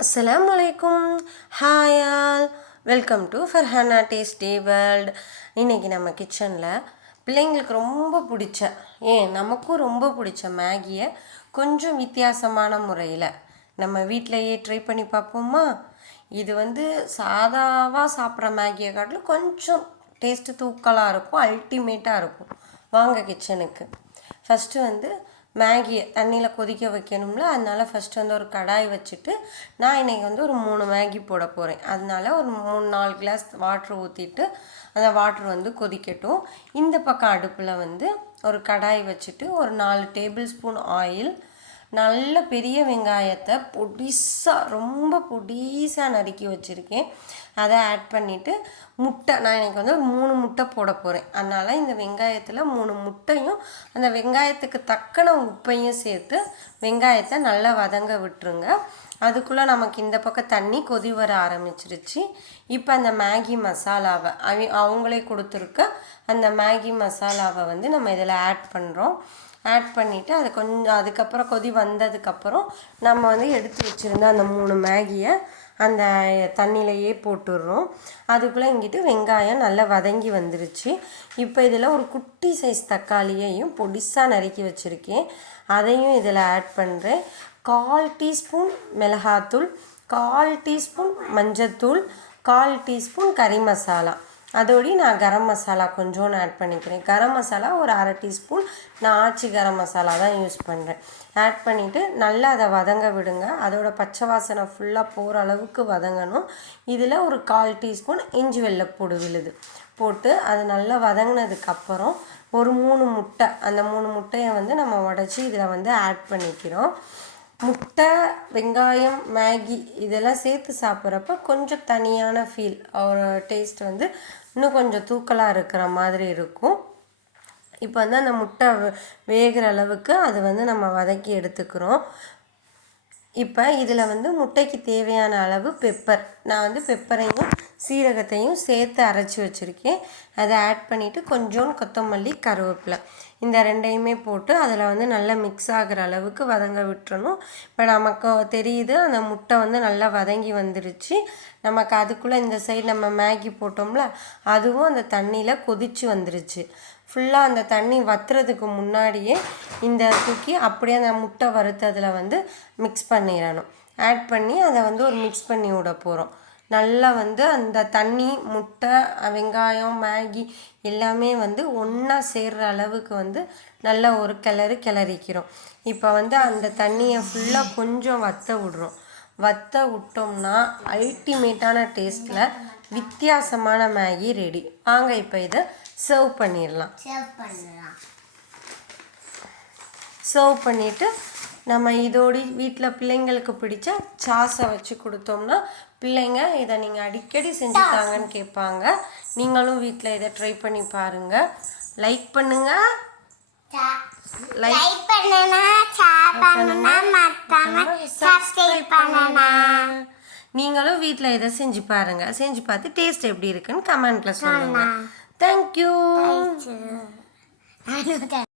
அஸ்ஸலாமுஅலைக்கும். Hi all, welcome to Farhana tasty world. இன்றைக்கி நம்ம கிச்சனில் பிள்ளைங்களுக்கு ரொம்ப பிடிச்ச நமக்கும் ரொம்ப பிடிச்ச மேகியை கொஞ்சம் வித்தியாசமான முறையில் நம்ம வீட்டிலையே ட்ரை பண்ணி பார்ப்போமா? இது சாதாவாக சாப்பிட்ற மேகியை காட்டிலும் கொஞ்சம் டேஸ்ட்டு தூக்கலாக இருக்கும், அல்டிமேட்டாக இருக்கும். வாங்க கிச்சனுக்கு. ஃபஸ்ட்டு மேகியை தண்ணியில் கொதிக்க வைக்கணும்ல, அதனால் ஃபஸ்ட்டு ஒரு கடாய் வச்சுட்டு நான் இன்றைக்கி ஒரு 3 மேகி போட போகிறேன். அதனால் ஒரு 3-4 கிளாஸ் வாட்ரு ஊற்றிட்டு அந்த வாட்ரு கொதிக்கட்டும். இந்த பக்கம் அடுப்பில் ஒரு கடாய் வச்சுட்டு ஒரு 4 டேபிள் ஸ்பூன் ஆயில், நல்ல பெரிய வெங்காயத்தை ரொம்ப பொடிசாக நறுக்கி வச்சுருக்கேன், அதை ஆட் பண்ணிவிட்டு முட்டை, நான் எனக்கு ஒரு 3 முட்டை போட போகிறேன். அதனால் இந்த வெங்காயத்தில் 3 முட்டையும் அந்த வெங்காயத்துக்கு தக்கன உப்பையும் சேர்த்து வெங்காயத்தை நல்லா வதங்க விட்டுருங்க. அதுக்குள்ளே நமக்கு இந்த பக்கம் தண்ணி கொதி வர ஆரம்பிச்சிருச்சு. இப்போ அந்த மேகி மசாலாவை அவங்களே கொடுத்துருக்க அந்த மேகி மசாலாவை நம்ம இதில் ஆட் பண்ணுறோம். ஆட் பண்ணிவிட்டு அதை அதுக்கப்புறம் கொதி வந்ததுக்கப்புறம் நம்ம எடுத்து வச்சுருந்த அந்த 3 மேகியை அந்த தண்ணியிலையே போட்டுடுறோம். அதுக்குள்ளே இங்கிட்டு வெங்காயம் நல்லா வதங்கி வந்துருச்சு. இப்போ இதில் ஒரு குட்டி சைஸ் தக்காளியையும் பொடிசாக நறுக்கி வச்சுருக்கேன், அதையும் இதில் ஆட் பண்ணுறேன். 1/4 டீஸ்பூன் மிளகாத்தூள், 1/4 டீஸ்பூன் மஞ்சத்தூள், 1/4 டீஸ்பூன் கறி மசாலா, அதோடு நான் கரம் மசாலா கொஞ்சோன்னு ஆட் பண்ணிக்கிறேன். கரம் மசாலா ஒரு 1/2 டீஸ்பூன், நான் ஆச்சி கரம் மசாலா தான் யூஸ் பண்ணுறேன். ஆட் பண்ணிவிட்டு நல்லா அதை வதங்க விடுங்க. அதோட பச்சை வாசனை ஃபுல்லாக போகிற அளவுக்கு வதங்கணும். இதில் ஒரு 1/4 டீஸ்பூன் இஞ்சி வெள்ளைப்பூடு விழுது போட்டு அது நல்லா வதங்கினதுக்கப்புறம் ஒரு 3 முட்டை, அந்த 3 முட்டையை நம்ம உடச்சி இதில் ஆட் பண்ணிக்கிறோம். முட்டை, வெங்காயம், மேகி இதெல்லாம் சேர்த்து சாப்பிட்றப்ப கொஞ்சம் தனியான ஃபீல், ஒரு டேஸ்ட் இன்னும் கொஞ்சம் தூக்கலாக இருக்கிற மாதிரி இருக்கும். இப்போ அந்த முட்டை வேகிற அளவுக்கு அது நம்ம வதக்கி எடுத்துக்கிறோம். இப்போ இதில் முட்டைக்கு தேவையான அளவு பெப்பர், நான் பெப்பரையும் சீரகத்தையும் சேர்த்து அரைச்சி வச்சுருக்கேன், அதை ஆட் பண்ணிவிட்டு கொஞ்சோண்டு கொத்தமல்லி, கருவேப்பிலை இந்த 2யுமே போட்டு அதில் நல்லா மிக்ஸ் ஆகிற அளவுக்கு வதங்க விட்டுறணும். இப்போ நமக்கு தெரியுது அந்த முட்டை நல்லா வதங்கி வந்துருச்சு. நமக்கு அதுக்குள்ளே இந்த சைடு நம்ம மேகி போட்டோம்ல, அதுவும் அந்த தண்ணியில் கொதித்து வந்துருச்சு. ஃபுல்லாக அந்த தண்ணி வற்றுறதுக்கு முன்னாடியே இந்த தூக்கி அப்படியே அந்த முட்டை வறுத்ததில் மிக்ஸ் பண்ணிடணும். ஆட் பண்ணி அதை ஒரு மிக்ஸ் பண்ணி விட போகிறோம். நல்லா அந்த தண்ணி, முட்டை, வெங்காயம், மேகி எல்லாமே ஒன்றா சேர்கிற அளவுக்கு நல்லா ஒரு கிளறிக்கிறோம். இப்போ அந்த தண்ணியை ஃபுல்லாக கொஞ்சம் வற்ற விட்டோம்னா அல்டிமேட்டான டேஸ்ட்டில் வித்தியாசமான மேகி ரெடி. வாங்க இப்போ இதை சர்வ் பண்ணிடலாம். சர்வ் பண்ணிவிட்டு நம்ம இதோடு வீட்டில் பிள்ளைங்களுக்கு பிடிச்ச சாஸை வச்சு கொடுத்தோம்னா பிள்ளைங்க இதை நீங்கள் அடிக்கடி செஞ்சுட்டாங்கன்னு கேட்பாங்க. நீங்களும் வீட்டில் இதை ட்ரை பண்ணி பாருங்கள். லைக் பண்ணுங்கள், நீங்களும் வீட்டில் இதை செஞ்சு பாருங்கள். செஞ்சு பார்த்து டேஸ்ட் எப்படி இருக்குன்னு கமெண்ட்டில் சொல்லுங்கள். தேங்க்யூ.